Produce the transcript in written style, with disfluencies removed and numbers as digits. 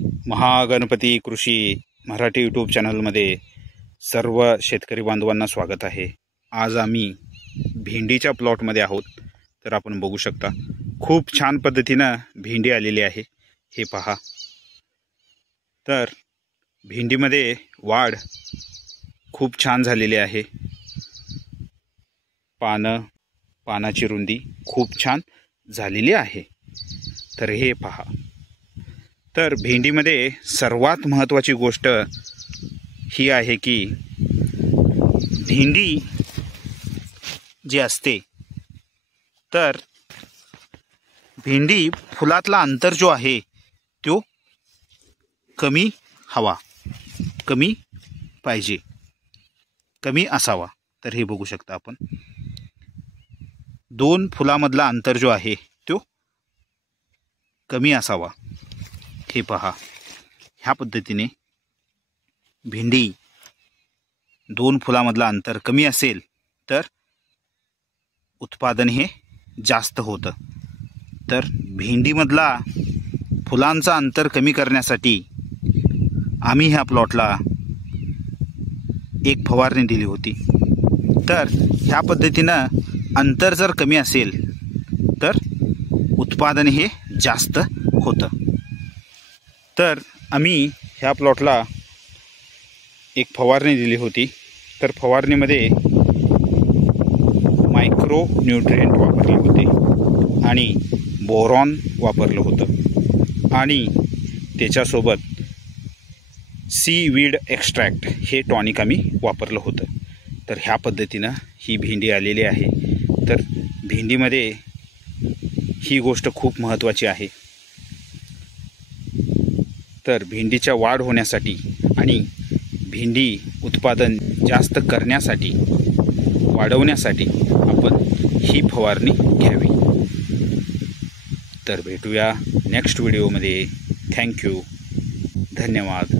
महागणपती कृषी मराठी यूट्यूब चॅनलमध्ये सर्व शेतकरी बांधवांना स्वागत आहे। आज आम्ही भेंडीच्या प्लॉटमध्ये आहोत। तर आपण बघू शकता खूप छान पद्धतीने भेंडी आलेली आहे। हे पहा, तर भेंडीमध्ये वाढ खूप छान झालेली आहे। पानाची रुंदी खूप छान झालेली आहे। तर हे पहा, तर भेंडीमध्ये सर्वात महत्त्वाची गोष्ट ही आहे की भेंडी जी असते, तर भेंडी फुलातला अंतर जो आहे तो कमी हवा, कमी पाहिजे, कमी असावा। तर हे बघू शकता आपण, दोन फुलामधला अंतर जो आहे तो कमी असावा। हे पहा, ह्या पद्धतीने भेंडी दोन फुलामधला अंतर कमी असेल तर उत्पादन हे जास्त होतं। तर भेंडीमधला फुलांचा अंतर कमी करण्यासाठी आम्ही ह्या प्लॉटला एक फवारणी दिली होती। तर ह्या पद्धतीनं अंतर जर कमी असेल तर उत्पादन हे जास्त होतं। तर आम्ही ह्या प्लॉटला एक फवारणी दिली होती। तर फवारणीमध्ये मायक्रो न्यूट्रिएंट वापरले होते आणि बोरॉन वापरलं होतं आणि त्याच्यासोबत सीवीड एक्स्ट्रॅक्ट हे टॉनिक आम्ही वापरलं होतं। तर ह्या पद्धतीनं ही भेंडी आलेली आहे। तर भेंडीमध्ये ही गोष्ट खूप महत्त्वाची आहे। तर भेंडीच्या वाढ होण्यासाठी आणि भेंडी उत्पादन जास्त करण्यासाठी, वाढवण्यासाठी आपण ही फवारणी घ्यावी। तर भेटूया नेक्स्ट व्हिडिओमध्ये। थँक्यू, धन्यवाद।